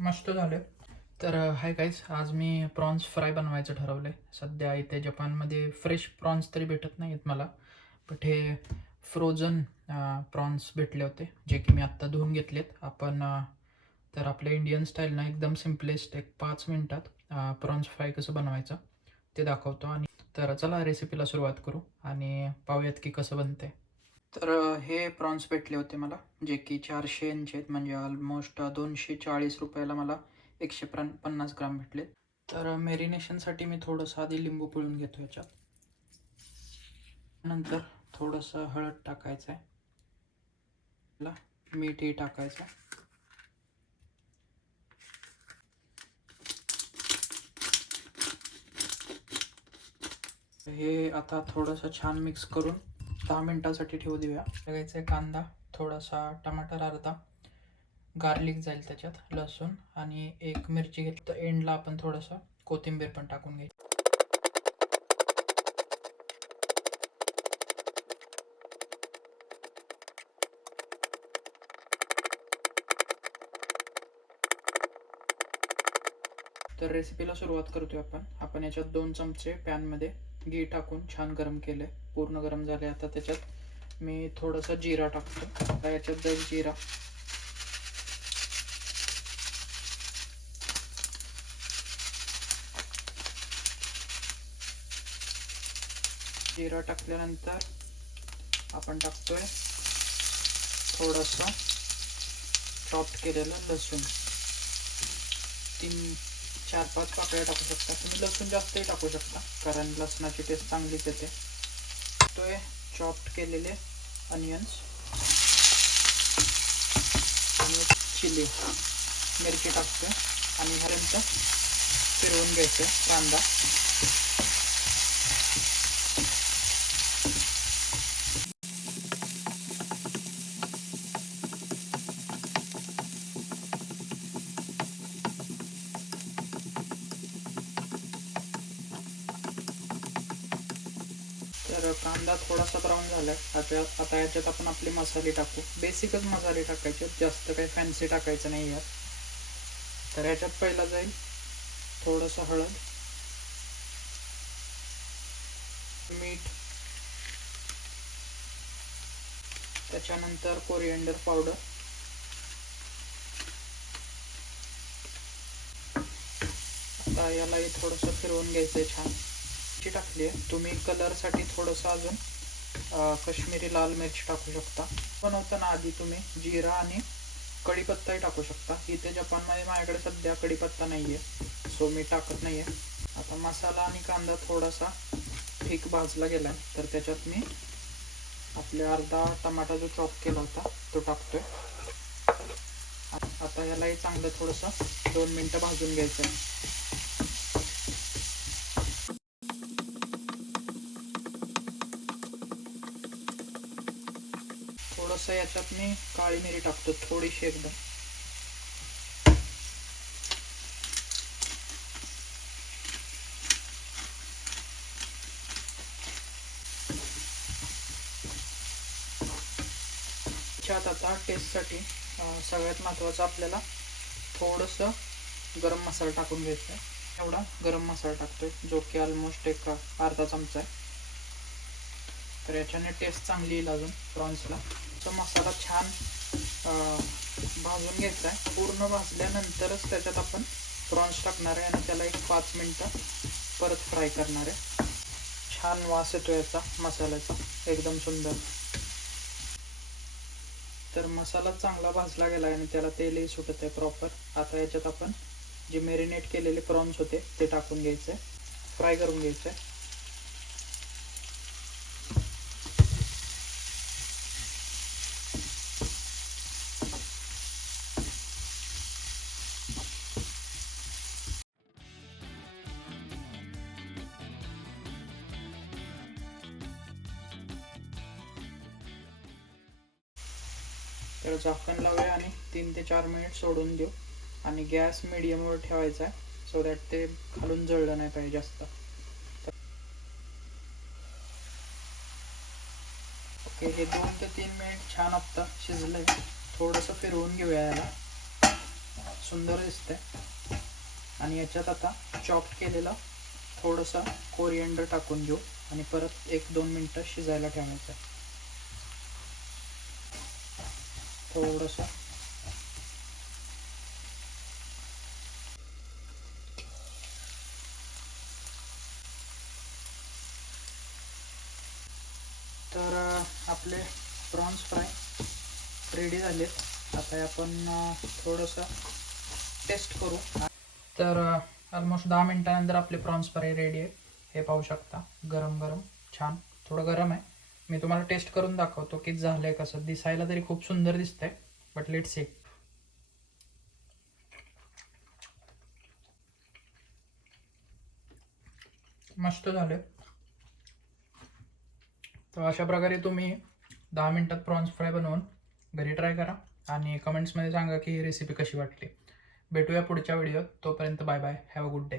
मस्त झाले. तर हाय गाईज, आज मी प्रॉन्स फ्राय बनवायचं ठरवलं आहे. सध्या इथे जपानमध्ये फ्रेश प्रॉन्स तरी भेटत नाही आहेत मला, बट हे फ्रोझन प्रॉन्स भेटले होते, जे की मी आत्ता धुवून घेतलेत. आपण तर आपल्या इंडियन स्टाईलनं एकदम सिम्पलेस्ट एक 5 मिनटात प्रॉन्स फ्राय कसं बनवायचं ते दाखवतो. आणि तर चला रेसिपीला सुरुवात करू आणि पाहूयात की कसं बनते. तर हे प्रॉन्स भेटले होते मला, जे की 400 यांचे आहेत, म्हणजे ऑलमोस्ट 240 रुपयाला मला 150 ग्राम भेटले. तर मेरिनेशनसाठी मी थोडंसं आधी लिंबू पिळून घेतो याच्यात. नंतर थोडंसं हळद टाकायचं आहे, मीठही टाकायचं. हे आता थोडंसं छान मिक्स करून 10 मिनटासाठी ठेवू देऊया. टाकायचं आहे कांदा, थोडासा टमाटर अर्धा, गार्लिक जाईल त्याच्यात, लसूण आणि एक मिरची घेतली. तर एंडला आपण थोडंसं कोथिंबीर पण टाकून घ्यायची. तर रेसिपीला सुरुवात करतोय आपण याच्यात 2 चमचे पॅनमध्ये घी टाकून छान गरम केले, पूर्ण गरम झाले. आता त्याच्यात मी थोडासा जिरा टाकतो. आता याच्यात जाईल जिरा, जिरा टाकल्यानंतर आपण टाकतोय थोडंसं चॉप्ड केलेलं लसूण, 4-5 पाकळ्या टाकू शकता. तुम्ही लसूण जास्तही टाकू शकता, कारण लसणाची टेस्ट चांगलीच येते. टाकतोय चॉप्ड केलेले अनियन्स आणि चिली मिरची टाकतोय आणि ह्यानंतर फिरवून घ्यायचं कांदा. तर कांदा थोडासा ब्राऊन झाला आहे. आता याच्यात आपण आपले मसाले टाकू. बेसिकच मसाले टाकायचे, जास्त काही फॅन्सी टाकायचं नाही यात. तर याच्यात पहिला जाईल थोडंसं हळद, मीठ, त्याच्यानंतर कोरिएंडर पावडर, आता यालाही थोडंसं फिरवून घ्यायचं आहे छान. ची टाकली आहे. तुम्ही कलरसाठी थोडंसं अजून काश्मीरी लाल मिरची टाकू शकता. बनवताना आधी तुम्ही जिरा आणि कढीपत्ताही टाकू शकता. इथे जपानमध्ये माझ्याकडे सध्या कढीपत्ता नाही आहे, सो मी टाकत नाही आहे. आता मसाला आणि कांदा थोडासा ठीक भाजला गेला आहे, तर त्याच्यात मी आपले अर्धा टमाटा जो चॉप केला होता तो टाकतोय. आता यालाही चांगलं थोडंसं 2 मिनटं भाजून घ्यायचं आहे. थोडंसं याच्यात मी काळी मिरी टाकतो, थोडीशी एकदम. त्याच्यात आता टेस्टसाठी सगळ्यात महत्त्वाचं आपल्याला थोडंसं गरम मसाला टाकून घ्यायचा आहे. एवढा गरम मसाला टाकतोय, जो की ऑलमोस्ट एक अर्धा चमचा आहे. तर याच्याने टेस्ट चांगली येईल अजून प्रॉन्सला. तो मसाला छान भाजून घ्यायचा आहे. पूर्ण भाजल्यानंतरच त्याच्यात आपण प्रॉन्स टाकणार आहे आणि त्याला एक 5 मिनटं परत फ्राय करणार आहे. छान वास येतो याचा मसाल्याचा, एकदम सुंदर. तर मसाला चांगला भाजला गेला आहे आणि त्याला तेलही सुटत आहे प्रॉपर. आता याच्यात आपण जे मॅरिनेट केलेले प्रॉन्स होते ते टाकून घ्यायचे, फ्राय करून घ्यायचे. तर झाकण लावूया आणि 3 ते 4 मिनिट सोडून देऊ आणि गॅस मीडियमवर ठेवायचा आहे, सो दॅट ते खालून जळलं नाही पाहिजे जास्त. ओके, हे 2 ते 3 मिनिट छान आत्ता शिजलं आहे. थोडंसं फिरवून घेऊया याला, सुंदर दिसते. आणि याच्यात आता चॉप केलेलं थोडंसं कोरिएंडर टाकून घेऊ आणि परत 1-2 मिनटं शिजायला ठेवायचं. थोडंसं तर आपले प्रॉन्स फ्राय रेडी झालेत. आता आपण थोडंसं टेस्ट करू. तर ऑलमोस्ट 10 मिनटानंतर आपले प्रॉन्स फ्राय रेडी आहे. हे पाहू शकता, गरम गरम छान. थोडं गरम आहे. मी तुम्हाला टेस्ट करून दाखवतो की झालं आहे कसं. दिसायला तरी खूप सुंदर दिसतंय, बट लेट्स सी. मस्त झाले. तर अशा प्रकारे तुम्ही 10 मिनटात प्रॉन्स फ्राय बनवून घरी ट्राय करा आणि कमेंट्समध्ये सांगा की ही रेसिपी कशी वाटली. भेटूया पुढच्या व्हिडिओत. तोपर्यंत bye bye. Have a good day.